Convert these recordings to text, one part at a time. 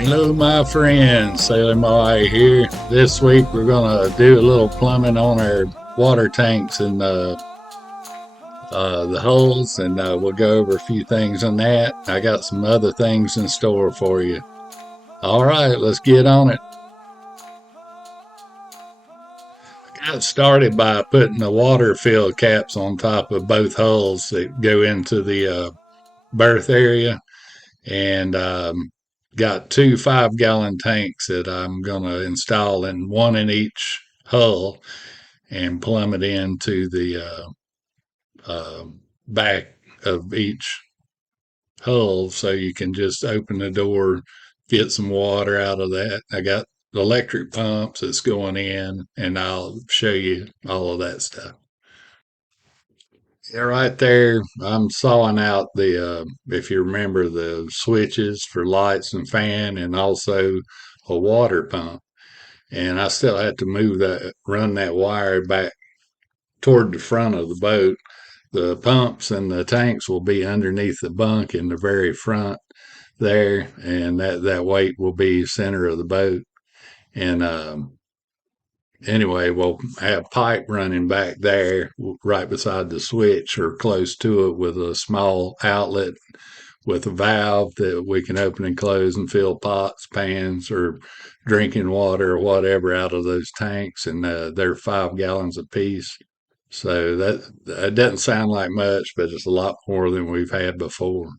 Hello, my friends. Sailor Moai here. This week we're gonna do a little plumbing on our water tanks and the hulls, and we'll go over a few things on that. I got some other things in store for you. All right, let's get on it. I got started by putting the water fill caps on top of both hulls that go into the berth area, and got two 5-gallon tanks that I'm going to install, in one in each hull, and plumb it into the back of each hull, so you can just open the door, get some water out of that. I got electric pumps that's going in, and I'll show you all of that stuff. Yeah, right there, I'm sawing out if you remember, the switches for lights and fan, and also a water pump. And I still have to run that wire back toward the front of the boat. The pumps and the tanks will be underneath the bunk in the very front there, and that weight will be center of the boat. And anyway, we'll have pipe running back there right beside the switch or close to it, with a small outlet with a valve that we can open and close and fill pots, pans, or drinking water or whatever out of those tanks. And they're 5 gallons apiece. So that doesn't sound like much, but it's a lot more than we've had before.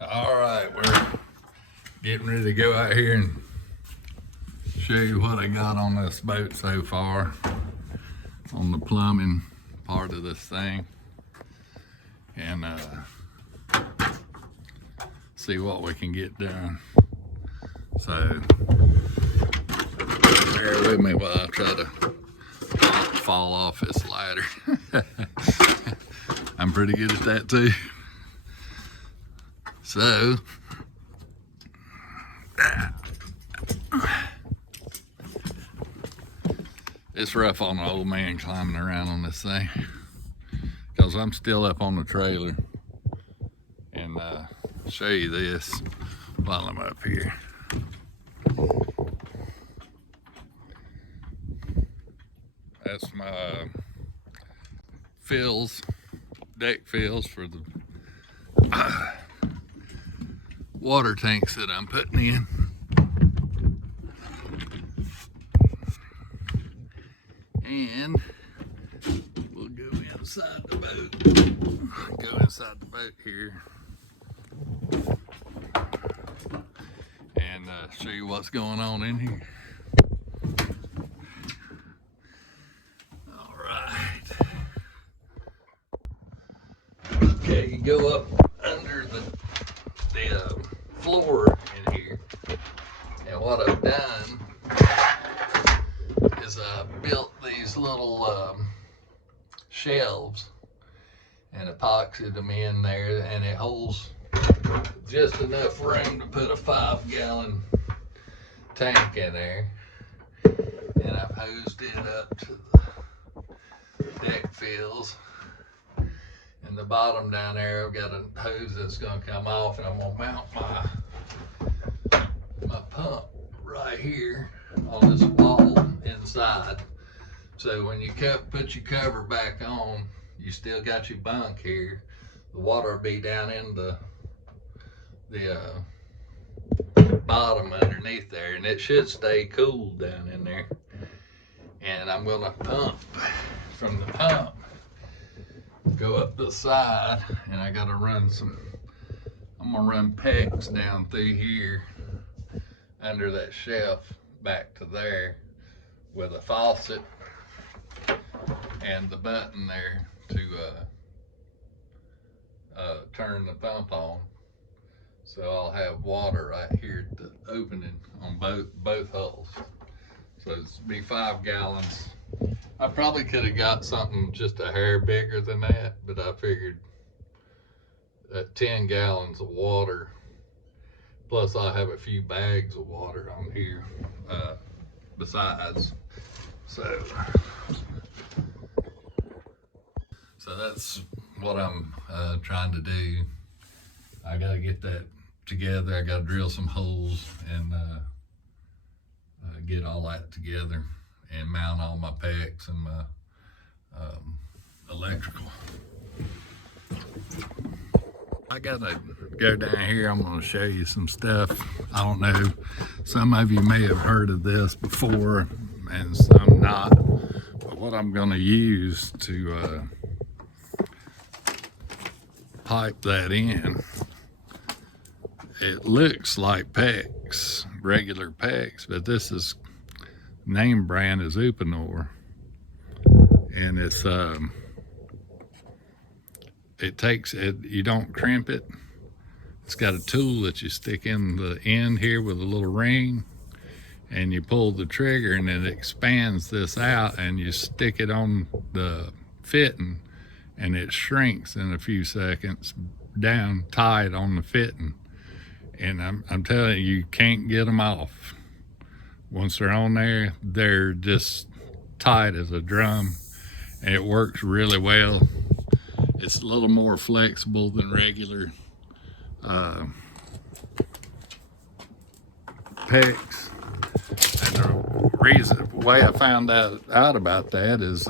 All right, we're getting ready to go out here and show you what I got on this boat so far on the plumbing part of this thing, and see what we can get done. So bear with me while I try to fall off this ladder. I'm pretty good at that too. So it's rough on an old man climbing around on this thing, because I'm still up on the trailer, and show you this while I'm up here. That's my deck fills for the water tanks that I'm putting in. And we'll go inside the boat. Go inside the boat here and show you what's going on in here. All right. Okay, you go up under the floor in here, and what I've done is I built these little shelves and epoxied them in there, and it holds just enough room to put a 5-gallon tank in there. And I've hosed it up to the deck fills, and the bottom down there I've got a hose that's going to come off, and I'm going to mount my pump right here on this wall inside. So when you put your cover back on, you still got your bunk here. The water will be down in the bottom underneath there, and it should stay cool down in there. And I'm gonna pump from the pump, go up the side, and I gotta run I'm gonna run PEX down through here under that shelf back to there with a faucet and the button there to turn the pump on. So I'll have water right here at the opening on both holes. So it's be 5 gallons. I probably could have got something just a hair bigger than that, but I figured that 10 gallons of water, plus I'll have a few bags of water on here besides. So that's what I'm trying to do. I gotta get that together. I gotta drill some holes and get all that together and mount all my PEX and my electrical. I gotta go down here. I'm gonna show you some stuff. I don't know, some of you may have heard of this before and some not, but what I'm gonna use to pipe that in, it looks like PEX, regular PEX, but this is name brand is Uponor, and it's it takes it, you don't crimp it. It's got a tool that you stick in the end here with a little ring, and you pull the trigger and it expands this out, and you stick it on the fitting and it shrinks in a few seconds down tight on the fitting. And I'm telling you, you can't get them off. Once they're on there, they're just tight as a drum, and it works really well. It's a little more flexible than regular PEX. And the way I found out about that is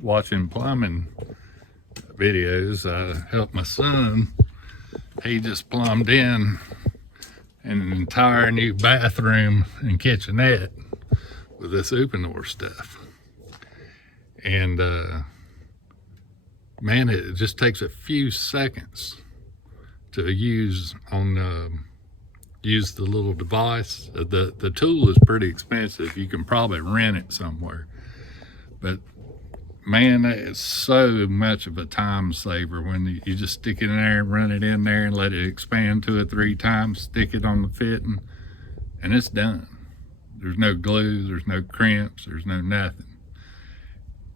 watching plumbing videos. I helped my son. He just plumbed in an entire new bathroom and kitchenette with this Uponor stuff. And man, it just takes a few seconds to use the little device. The tool is pretty expensive. You can probably rent it somewhere, but man, it's so much of a time saver when you just stick it in there, run it in there, and let it expand 2 or 3 times, stick it on the fitting, and it's done. There's no glue, there's no crimps, there's no nothing.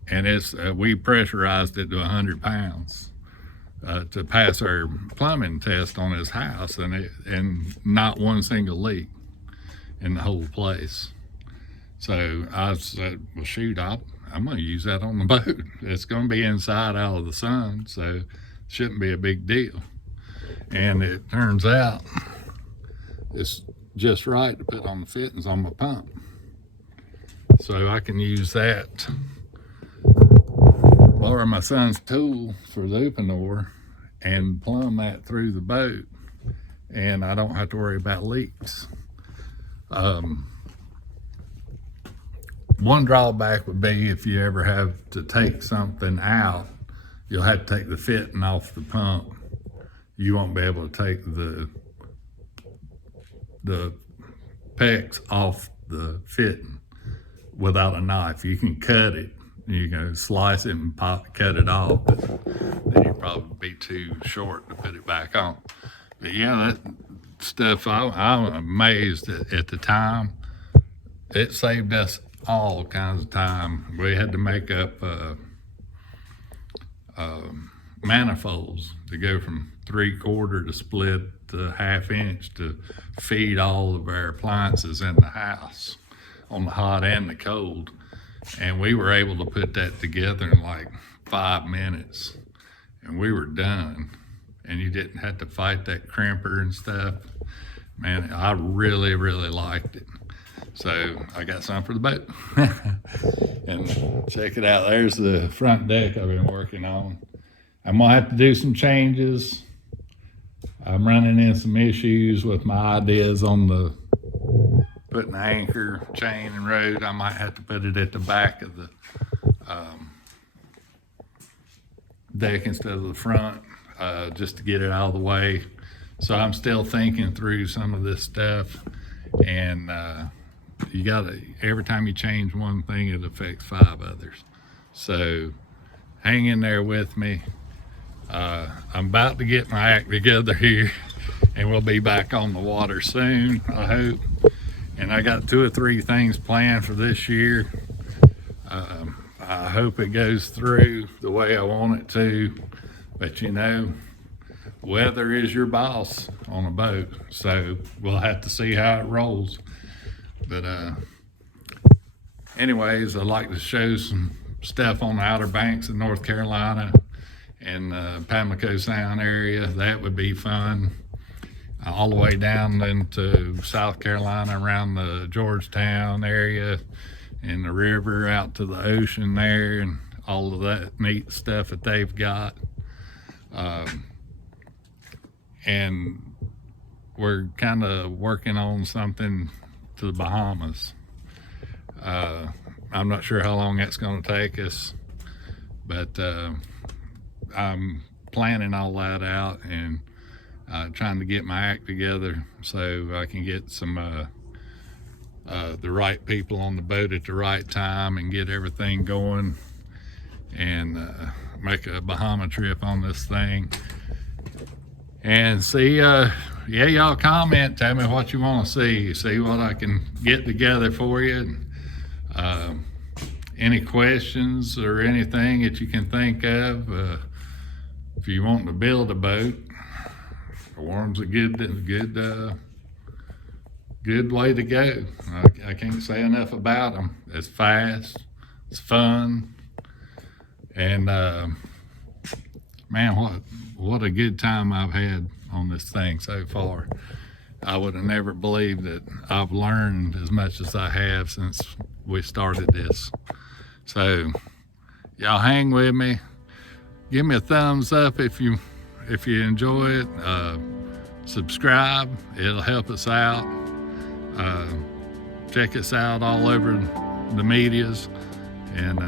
And it's we pressurized it to 100 pounds to pass our plumbing test on his house, and not one single leak in the whole place. So I said, well, shoot, I'm going to use that on the boat. It's going to be inside out of the sun, so it shouldn't be a big deal. And it turns out it's just right to put on the fittings on my pump. So I can use that, borrow my son's tool for the Uponor, and plumb that through the boat, and I don't have to worry about leaks. One drawback would be if you ever have to take something out, you'll have to take the fitting off the pump. You won't be able to take the PEX off the fitting without a knife. You can cut it, you can slice it and cut it off, but then you'd probably be too short to put it back on. But yeah, that stuff, I'm amazed at the time. It saved us all kinds of time. We had to make up manifolds to go from 3/4 to split to 1/2 inch to feed all of our appliances in the house on the hot and the cold. And we were able to put that together in like 5 minutes, and we were done. And you didn't have to fight that crimper and stuff. Man, I really, really liked it. So I got some for the boat. And check it out. There's the front deck I've been working on. I'm gonna have to do some changes. I'm running in some issues with my ideas on the putting the anchor, chain, and rode. I might have to put it at the back of the deck instead of the front, just to get it out of the way. So I'm still thinking through some of this stuff, and you gotta, every time you change one thing, it affects 5 others. So hang in there with me. I'm about to get my act together here, and we'll be back on the water soon, I hope. And I got 2 or 3 things planned for this year. I hope it goes through the way I want it to, but you know, weather is your boss on a boat, so we'll have to see how it rolls. But anyways, I'd like to show some stuff on the Outer Banks of North Carolina and Pamlico Sound area. That would be fun. All the way down into South Carolina around the Georgetown area and the river out to the ocean there, and all of that neat stuff that they've got. And we're kind of working on something to the Bahamas. I'm not sure how long that's going to take us, but I'm planning all that out and trying to get my act together so I can get some the right people on the boat at the right time and get everything going and make a Bahama trip on this thing. And see, yeah, y'all comment, tell me what you want to see what I can get together for you. Any questions or anything that you can think of, if you want to build a boat, Wharram's a good way to go. I can't say enough about them. It's fast, it's fun, and man, what a good time I've had on this thing so far. I would have never believed that I've learned as much as I have since we started this. So y'all hang with me. Give me a thumbs up if you enjoy it. Subscribe, it'll help us out. Check us out all over the medias and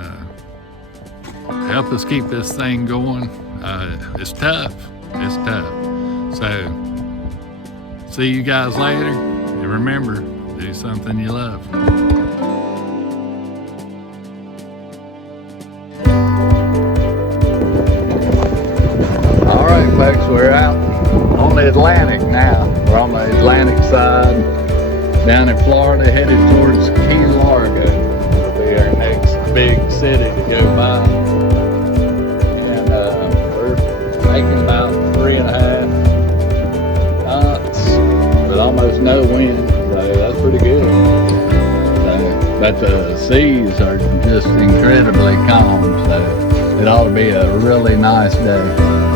help us keep this thing going. It's tough. So see you guys later, and remember, do something you love. All right, folks, we're out on the Atlantic now. We're on the Atlantic side down in Florida, headed towards Key Largo. It'll be our next big city to go by. And we're making about 3.5 knots with almost no wind, so that's pretty good. But the seas are just incredibly calm, so it ought to be a really nice day.